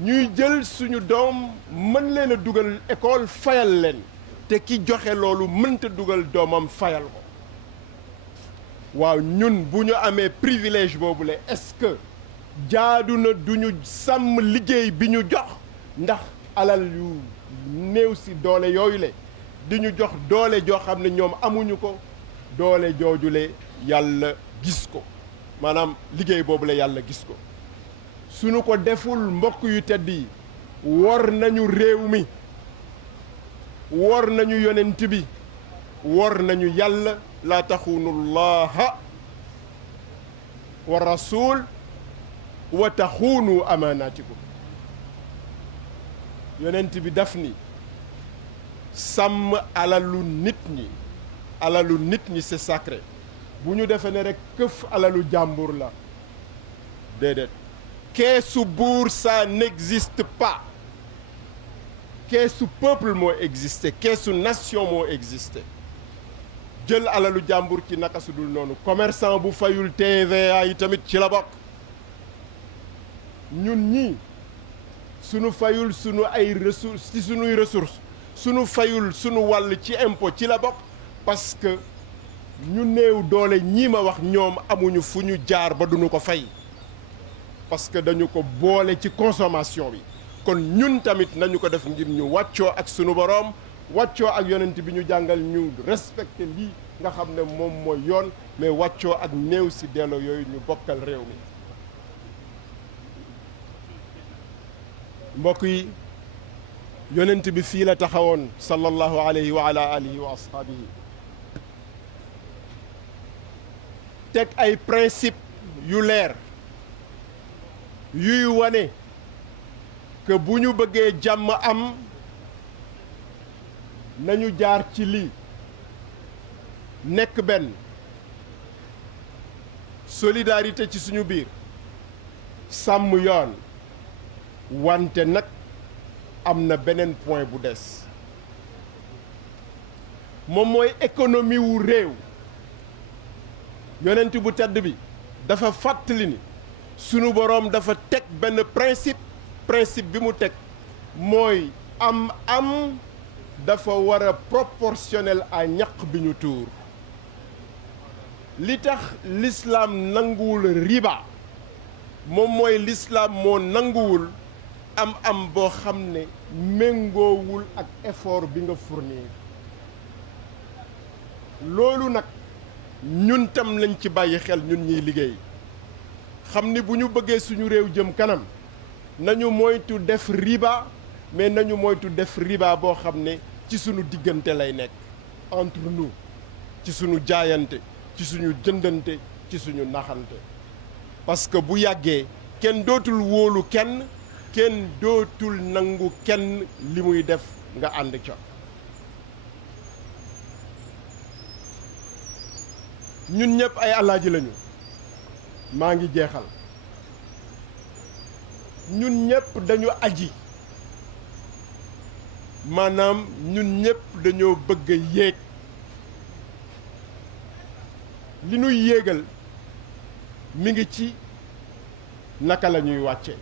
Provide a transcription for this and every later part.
ñuy jël suñu doom mën leen a dugal école fayal leen te ki joxe loolu mënta dugal doomam fayal ko waaw ñun bu ñu amee privilège boobule est-ce que jaadu na duñu sàmm liggéey bi ñu jox ndax alal yu néew si doole yooyu le di ñu jox doole joo xam ne ñoom amuñu ko doole joojule yàlla gis ko maanaam liggéey boobule yàlla gis ko suñu ko deful mbokk yu tedd yi wor nañu réew mi wor nañu yonent bi wor nañu yàlla laa taxuunu llaha wa rasul wa taxuunu amaanaatikum yonent bi daf ni sàmm alalu nit ñi c'est sacré bu ñu defee ne rek këf alalu jàmbur la déedéet keesu buur ça n'existe pas keesu peuple moo existé keesu nation moo existé jël alalu jàmbur ci naka su dul noonu commerçant bu fayul TVA yi tamit ci la bokk ñun ñii sunu fayul sunu ay ressources ci sunuy ressources sunu fayul sunu wàll ci impôt ci la bokk parce que ñu néew doole ñii ma wax ñoom amuñu fu ñu jaar ba duñu ko fay parce que dañu ko boole ci consommation bi kon ñun tamit nañu ko def ngir ñu wàccoo ak sunu boroom wàccoo ak yonent bi ñu jàngal ñu respecté lii nga xam ne moom mooy yoon mais wàccoo ak néew si delloo yooyu ñu bokkal réew mi mbokk yi yonent bi fii la taxawoon sallallahu alayhi wa ala alihi wa ashaabihi teg ay principe yu leer yuy wane que bu ñu bëggee jàmm am nañu jaar ci lii nekk benn solidarité ci suñu biir sàmm yoon wante nag am na beneen point bu des moom mooy économie wu réew yonent bu tedd bi dafa fàttali ni sunu boroom dafa teg benn principe bi mu teg mooy am dafa war a proportionnel à ñaq bi ñu tuur li tax l'islam nanguwul riba moom mooy l'islam moo nanguwul am boo xam ne méngoowul ak effort bi nga fournir loolu nag ñun tam lañ ci bàyyi xel ñun ñiy liggéey xam ni bu ñu bëggee suñu réew jëm kanam nañu moytu def riba mais nañu moytu def riba boo xam ne ci suñu diggante lay nekk entre nous ci suñu jaayante ci suñu jëndante ci suñu naxante parce que bu yàggee kenn dootul wóolu kenn dootul nangu kenn li muy def nga ànd ca ñun ñëpp ay alaaji lañu maa ngi jeexal ñun ñëpp dañu aji maanaam ñun ñëpp dañoo bëgg a yéeg li ñuy yéegal mi ngi ci naka la ñuy wàcce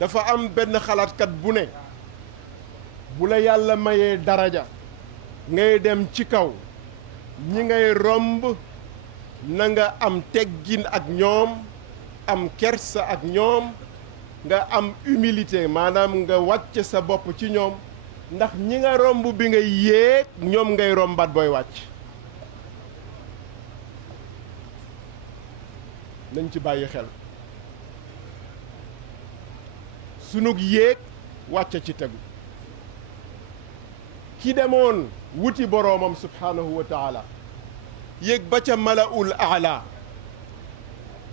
dafa am benn xalaatkat bu ne bu la yàlla mayee daraja ngay dem ci kaw ñi ngay romb na nga am teggin ak ñoom am kersa ak ñoom nga am humilité maanaam nga wàcce sa bopp ci ñoom ndax ñi nga romb bi ngay yéeg ñoom ngay rombaat booy wàcc nañ ci bàyyi xel sunug yéeg wàcce ci tegu ki demoon wuti boroomam subhaanahu wa taala yéeg ba ca malaul aala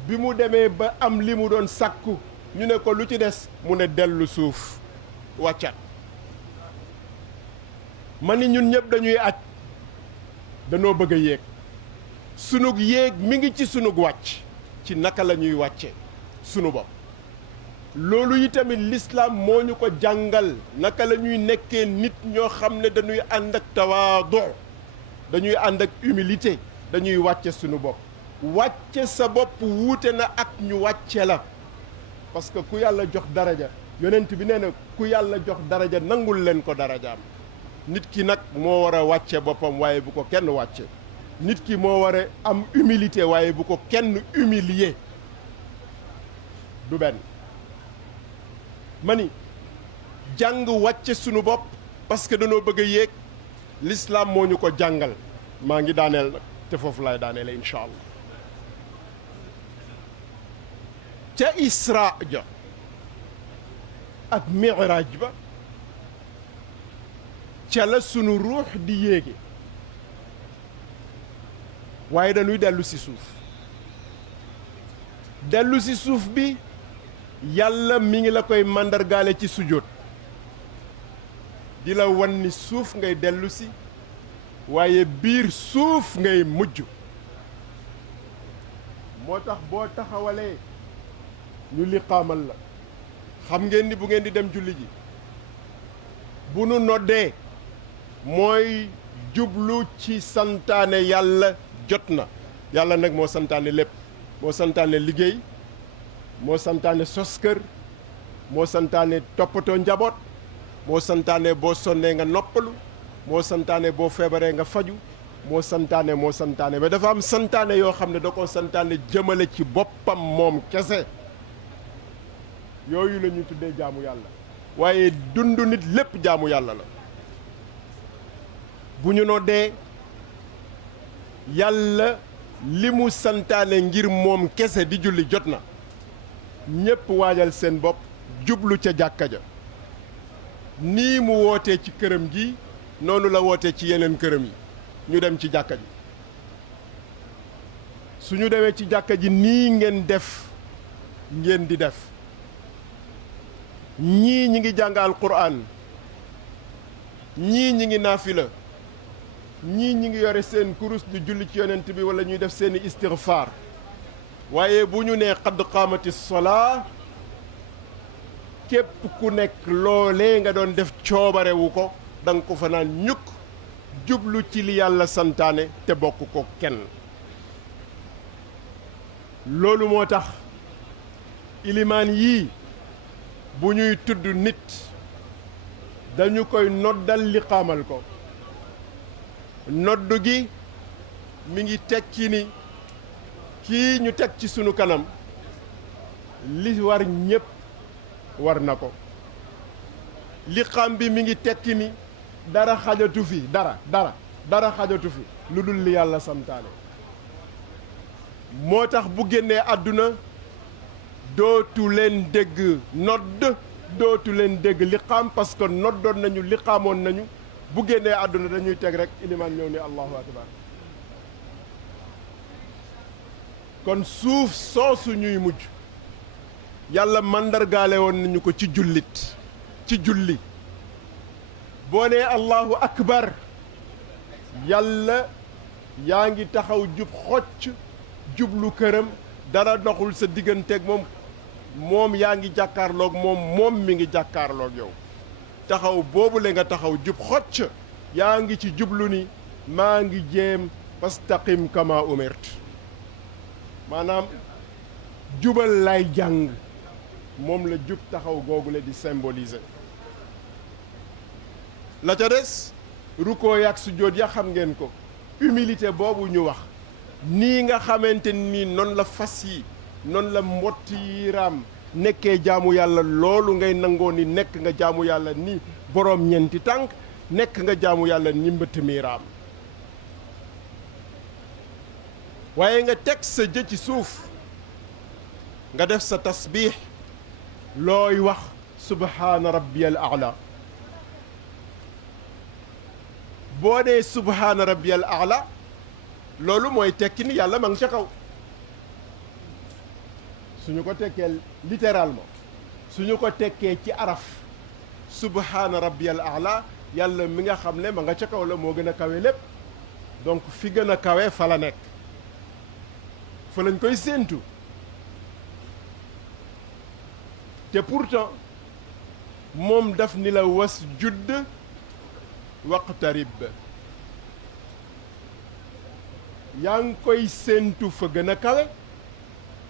bi mu demee ba am li mu doon sàkku ñu ne ko lu ci des mu ne dellu suuf wàccat ma ni ñun ñëpp dañuy aj danoo bëgg a yéeg sunug yéeg mi ngi ci sunug wàcc ci naka la ñuy wàcce sunu bopp loolu yi tamit l'islam moo ñu ko jàngal naka la ñuy nekkee nit ñoo xam ne dañuy ànd ak tawaadu dañuy ànd ak humilité dañuy wàcce sunu bopp wàcce sa bopp wuute na ak ñu wàcce la parce que ku yàlla jox daraja yonent bi nee na ku yàlla jox daraja nangul leen ko darajaam. nit ki nag moo war a wàcce boppam waaye bu ko kenn wàcce nit ki moo war a am humilité waaye bu ko kenn humilier du benn ma ni jàng wàcce sunu bopp parce que dañoo bëgg a yéeg l'islam moo ñu ko jàngal maa ngi daaneel nag te foofu laay daaneele incha allah ca isra ja ak miraaj ba ca la sunu ruux di yéege waaye dañuy dellu si suuf dellu si suuf bi yàlla mi ngi la koy màndargaale ci sujjóot di la wan ni suuf ngay dellu si waaye biir suuf ngay mujj moo tax boo taxawalee ñu liqaamal la xam ngeen ni bu ngeen di dem julli ji bu nu noddee mooy jublu ci santaane yàlla jot na yàlla nag moo santaane lépp moo santaane liggéey moo santaane sos kër moo santaane toppatoo njaboot moo santaane boo sonnee nga noppalu moo santaane boo feebaree nga faju moo santaane mais dafa am santaane yoo xam ne da ko santaane jëmale ci boppam moom kese yooyu la ñu tuddee jaamu yàlla waaye dundu nit lépp jaamu yàlla la bu ñu noddee yàlla li mu santaane ngir moom kese di julli jot na ñépp waajal seen bopp jublu ca jàkka ja nii mu wootee ci këram gi noonu la wootee ci yeneen këram yi ñu dem ci jàkka ji suñu demee ci jàkka ji nii ngeen di def ñii ñi ngi jàng alquran ñii ñi ngi naafila ñii ñi ngi yore seen kurus di julli ci yonent bi wala ñuy def seeni istighfar waaye bu ñu nee xadd qaamati solaa képp ku nekk loolee nga doon def coobarewu ko da nga ko fa naan ñukk jublu ci li yàlla santaane te bokk ko kenn loolu moo tax ilimaan yii bu ñuy tudd nit dañu koy noddal liqaamal ko noddu gi mi ngi tekki ni kii ñu teg ci sunu kanam li war ñépp war na ko liqaam bi mi ngi tekki ni dara xajatu fi dara xajatu fi lu dul li yàlla santaane moo tax bu génnee àdduna dootu leen dégg nodd dootu leen dégg liqaam parce que noddoon nañu liqaamoon nañu bu génnee àdduna dañuy teg rek ilimaan ñëw ni allahu akbar kon suuf soosu ñuy mujj yàlla màndargaale woon nañu ko ci julli boo nee allahu akbar yàlla yaa ngi taxaw jub xocc jublu këram dara doxul sa digganteeg moom yaa ngi jàkkaarloog moom mi ngi jàkkaarloog yow taxaw boobu le nga taxaw jub xocc yaa ngi ci jublu ni maa ngi jéem fastaqim kama umirt maanaam jubal lay jàng moom la jub taxaw googu le di symboliser la ca des rukkoo yaak sujjóot ya xam ngeen ko humilité boobu ñu wax nii nga xamante ni noonu la fas yi noonu la mbott yi raam nekkee jaamu yàlla loolu ngay nangoo ni nekk nga jaamu yàlla ni boroom ñeenti tànk nekk nga jaamu yàlla ni mbëtt mi raam waaye nga teg sa jë ci suuf nga def sa tasbiix looy wax subhaana rabbiyal a'la boo dee subhaana rabbiyal a'la loolu mooy tekki ni yàlla ma ngi ca kaw suñu ko tekkee littéralement suñu ko tekkee ci araf subhaana rabbiyal a'la yàlla mi nga xam ne ma nga ca kaw la moo gën a kawe lépp donc fi gën a kawe fa la nekk fa lañ koy séentu te pourtant moom daf ni la wasjud waqtarib yaa ngi koy séentu fa gën a kawe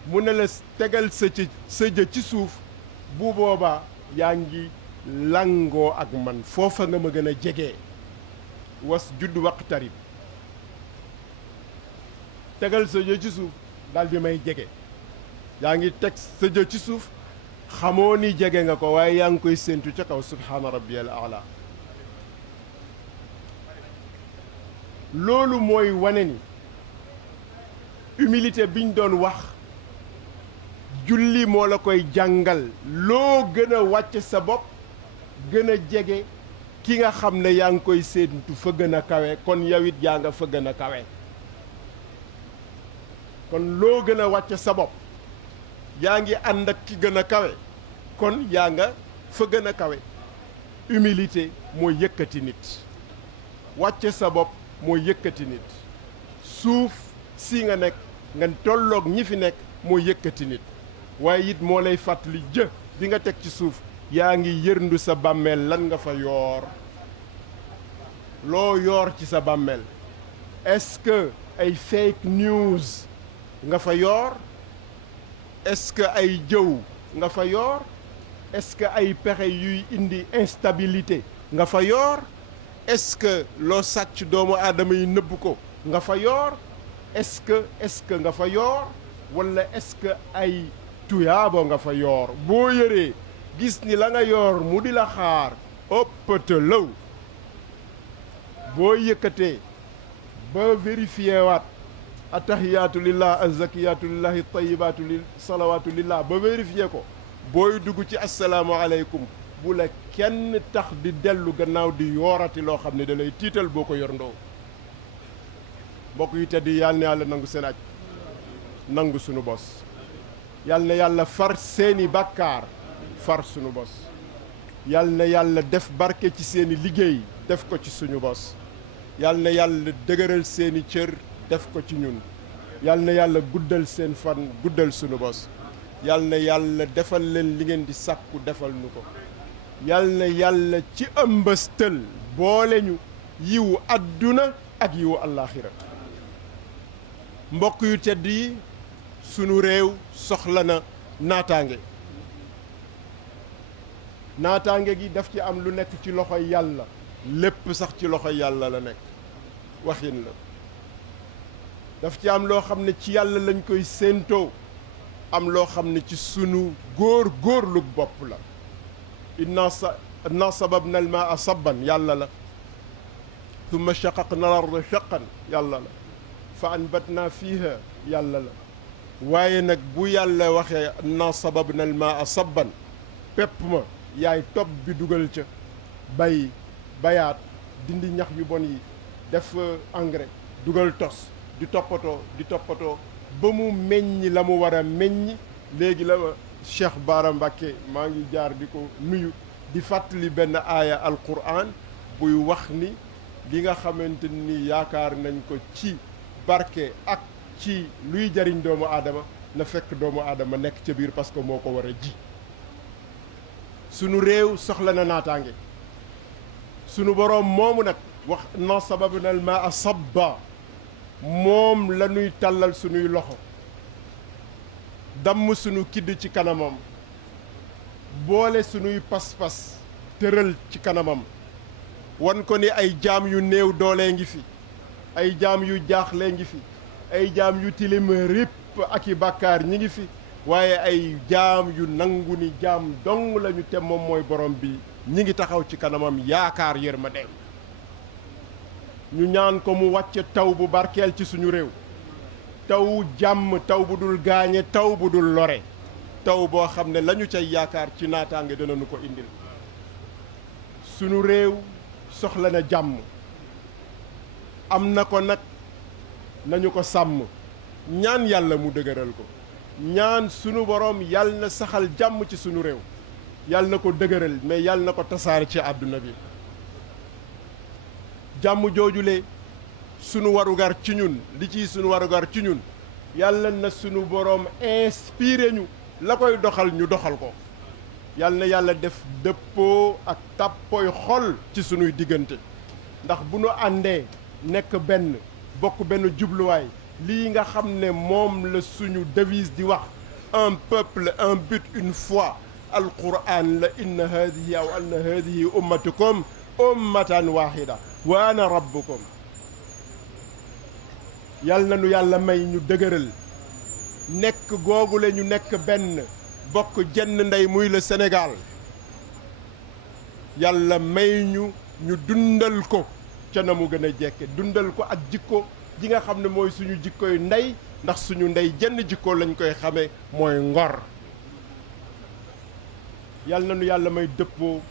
mu ne la tegal sa jë ci suuf bu boobaa yaa ngi langoo ak man foofa nga ma gën a jege was judd waqtarib tegal sa jë ci suuf daal di may jege yaa ngi teg sa jë ci suuf xamoo ni jege nga ko waaye yaa ngi koy séentu ca kaw subhaana rabbiyal aala loolu mooy wane ni humilité biñ doon wax julli moo la koy jàngal loo gën a wàcc sa bopp gën a jege ki nga xam ne yaa ngi koy séentu fa gën a kawe kon yow it yaa nga fa gën a kawe kon loo gën a wàcc sa bopp yaa ngi ànd ak ki gën a kawe kon yaa nga fa gën a kawe humilité mooy yëkkati nit wàcce sa bopp mooy yëkkati nit suuf si nga nekk nga tolloog ñi fi nekk mooy yëkkati nit waaye it moo lay fàttali jë bi nga teg ci suuf yaa ngi yërndu sa bàmmeel lan nga fa yoor loo yoor ci sa bàmmeel est-ce que ay fake news nga fa yoor est-ce que ay jëw nga fa yoor est-ce que ay pexe yuy indi instabilité nga fa yoor est-ce que loo sàcc doomu aadama yi nëbb ko nga fa yoor est-ce que nga fa yoor walla est-ce que ay tuyaabo nga fa yoor boo yëree gis ni la nga yoor mu di la xaar ëppata law boo yëkkatee ba vérifié waat attahiyaatu lillah azzakiyaatu lillahi tayibaatu li salawaatu lillah ba vérifié ko booy dugg ci assalaamu aleykum bu la kenn tax di dellu gannaaw di yoorati loo xam ne da lay tiital boo ko yor ndoo mbokk yi tedd yàlla na yàlla nangu seen aj nangu sunu bos yàlla na yàlla far seeni bàkkaar far sunu bos yàlla na yàlla def barke ci seeni liggéey def ko ci suñu bos yàlla na yàlla dëgëral seeni cër def ko ci ñun yàlla na yàlla guddal seen fan guddal sunu bos yàlla na yàlla defal leen li ngeen di sàkku defal nu ko yàlla na yàlla ci ëmbëstël boole ñu yiwu àdduna ak yiwu àllaaxira mbokk yu tedd yi sunu réew soxla na naataange gi daf ci am lu nekk ci loxoy yàlla lépp sax ci loxoy yàlla la nekk waxin la daf ci am loo xam ne ci yàlla lañ koy séentoo am loo xam ne ci sunu góorlu bopp la inna sababna al maa sabban yàlla la thumma shaqaqna al arda shaqan yàlla la fa anbatna fiha yàlla la waaye nag bu yàlla waxee inna sababna al maa sabban pepp ma yaay topp bi dugal ca bayaat dindi ñax yu bon yi def engrais dugal tos di toppatoo ba mu meññ la mu war a meññ léegi la Cheikh Bara Mbacké maa ngi jaar di ko nuyu di fàttali benn aaya alquran buy wax ni li nga xamante ni yaakaar nañ ko ci barke ak ci luy jariñ doomu aadama na fekk doomu aadama nekk ca biir parce que moo ko war a ji sunu réew soxla na naataange sunu boroom moomu nag wax na sababna al maa sabba moom la ñuy tàllal sunuy loxo damm sunu kidd ci kanamam boole sunuy pas-pas tëral ci kanamam wan ko ni ay jaam yu néew doolee ngi fi ay jaam yu jaaxlee ngi fi ay jaam yu tilim ripp ak i bàkkaar ñi ngi fi waaye ay jaam yu nangu ni jaam dong lañu te moom mooy borom bi ñi ngi taxaw ci kanamam yaakaar yërmandeem ñu ñaan ko mu wàcce taw bu barkeel ci suñu réew taw jàmm taw bu dul gaañe taw bu dul lore taw boo xam ne lañu cay yaakaar ci naataange dinañu ko indil suñu réew soxla na jàmm am na ko nag nañu ko sàmm ñaan yàlla mu dëgëral ko ñaan sunu borom yàlla na saxal jàmm ci sunu réew yàlla na ko dëgëral mais yàlla na ko tasaare ci àdduna bi jàmm joojule sunu warugar ci ñun li ciy sunu warugar ci ñun yàlla na sunu borom inspiré ñu la koy doxal ñu doxal ko yàlla na yàlla def dëppoo ak tàppooy xol ci sunuy diggante ndax bu nu àndee nekk benn bokk benn jubluwaay lii nga xam ne moom la suñu devise di wax un peuple un but une foi alquran la inna hadihi aw anna hadihi ummatukum ummatan wahida wa ana rabbukum yal na nu yàlla may ñu dëgëral nekk googu la ñu nekk benn bokk jenn ndey muy le Sénégal yàlla may ñu dundal ko ca na mu gën a jekke dundal ko ak jikko ji nga xam ne mooy suñu jikkoy ndey ndax suñu ndey jenn jikko lañ koy xamee mooy ngor yal na nu yàlla may dëppoo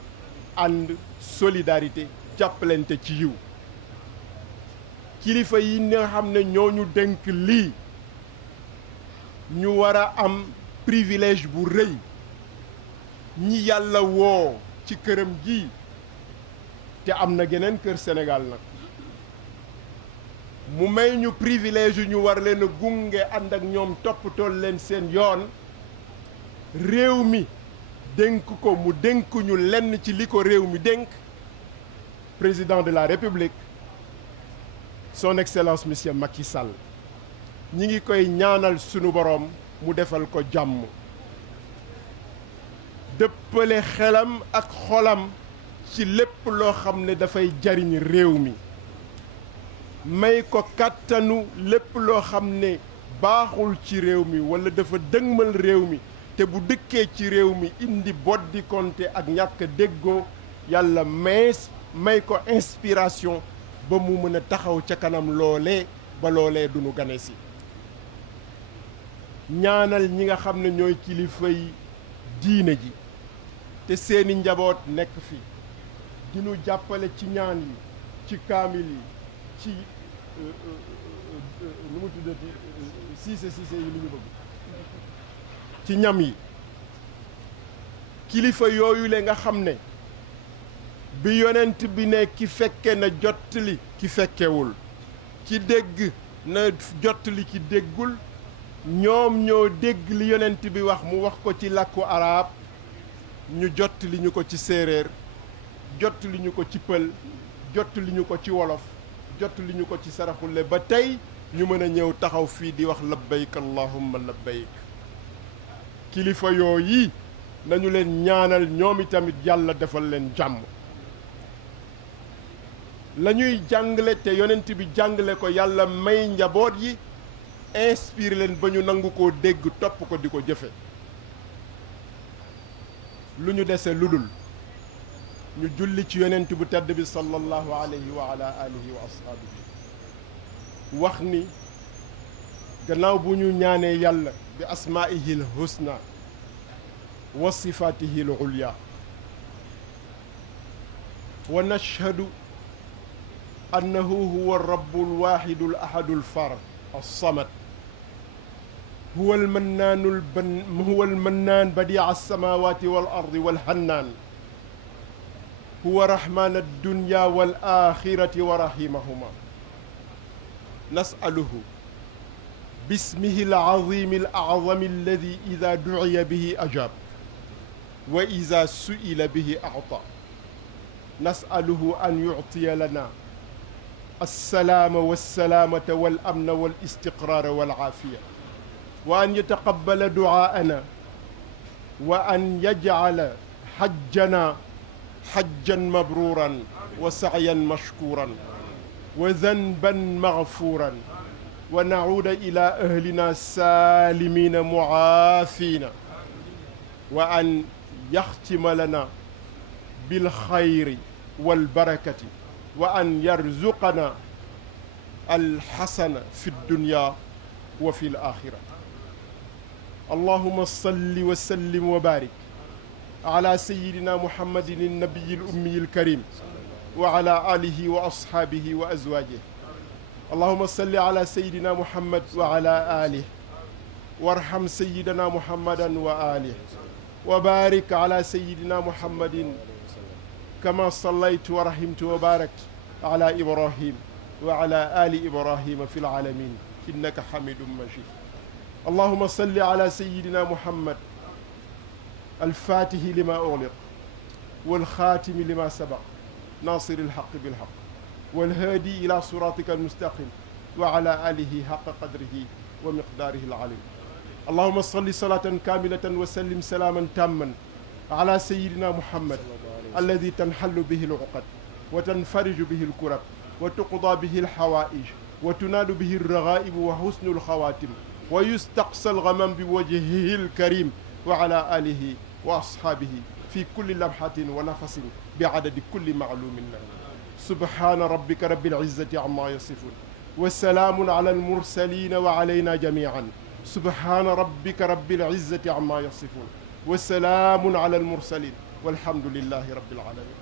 ànd solidarité jàppalante ci yiw kilifa yi nga xam ne ñoo ñu dénk lii ñu war a am privilège bu rëy ñi yàlla woo ci këram gi te am na geneen kër Sénégal nag mu may ñu privilège yu ñu war leen a gunge ànd ak ñoom toppatool leen seen yoon réew mi dénk ko mu dénk ñu lenn ci li ko réew mi dénk président de la République son excellence monsieur Macky Sall ñi ngi koy ñaanal sunu boroom mu defal ko jàmm dëppale xelam ak xolam ci lépp loo xam ne dafay jariñ réew mi may ko kàttanu lépp loo xam ne baaxul ci réew mi walla dafa dëgmal réew mi te bu dëkkee ci réew mi indi boddi konte ak ñàkk déggoo yàlla may ko inspiration ba mu mën a taxaw ca kanam loolee ba loolee du nu gane si ñaanal ñi nga xam ne ñooy kilifa yi diine ji te seeni njaboot nekk fi dinu jàppale ci ñaan yi ci kaamil yi ci nu mu tuddati siise yi lu ñu bëgg ci ñam yi kilifa yooyu le nga xam ne bi yonent bi ne ki fekke na jottali ki fekkewul ki dégg na jottali ki déggul ñoom ñoo dégg li yonent bi wax mu wax ko ci làkku arab ñu jottali ñu ko ci séeréer jottali ñu ko ci pël jottali ñu ko ci wolof jottali ñu ko ci saraxule ba tey ñu mën a ñëw taxaw fii di wax labbayk allahumma labbayk kilifa yooyu nañu leen ñaanal ñoom itamit yàlla defal leen jàmm la ñuy jàngale te yonent bi jàngale ko yàlla may njaboot yi inspiré leen ba ñu nangu koo dégg topp ko di ko jëfe lu ñu dese lu dul ñu julli ci yonent bu tedd bi sallallahu alayhi wa ala alihi wa ashaabihi wax ni gannaaw bu ñu ñaanee yàlla bi asmaa'ihi l husna wa sifaatihi l ulya wa nashhadu annahu huwa rabbu lwaxidu l ahadu lfard alsamad huwa almannaan badia alsamawati wal ardi walhannaan huwa rahman addunya wal axirati wa rahimahuma nasaluhu bismihi alazimi alaczami alladi ida duciya bihi ajab wa ida su'ila bihi acta nasaluhu an yuctiya lana alsalaama walsalaamata walamna walistiqraara walcaafiya wa an yataqabala ducaa'ana wa an yajcala xajjana xajjan mabruuran wa sacyan mashkuuran wa zanban magfuuran wa nacuuda ila ahlina saalimiina mucaafiina wa an yaxtima lana bilxayri walbarakati wa an yarzuqana alxasana fi ddunya wa fi alaaxira allahuma salli wa sallim wa baarik ala sayidina muhammadin annabiyi alummiyi alkarim wa ala alihi wa ashaabihi wa azwaajihi allahuma salli ala sayidina muhammad wa ala alihi warham sayidina muhammadan wa alihi wa baarik ala sayidina muhammadin kama sallaytu wa rahimtu wa baraktu ala ibrahim wa ala ali ibrahima fi lalamin innaka hamidun majid allahuma salli ala sayidina muhammad alfatihi lima ughliq walxaatimi lima sabaq nasiri alhaqi bilhaq walhaadi ila siratika almustaqim وعلى آله حق قدره ومقداره العظيم. اللهم صل صلاة كاملة وسلم سلاما تاما على سيدنا محمد الذي تنحل به العقد وتنفرج به الكرب وتقضى به الحوائج وتنال به الرغائب وحسن الخواتم ويستقصى الغمام بوجهه الكريم وعلى آله وأصحابه في كل لمحة ونفس بعدد كل معلوم له. سبحان ربك رب العزة عما يصفون والسلام على المرسلين وعلينا جميعا. سبحان ربك رب العزة عما يصفون والسلام على المرسلين والحمد لله رب العالمين.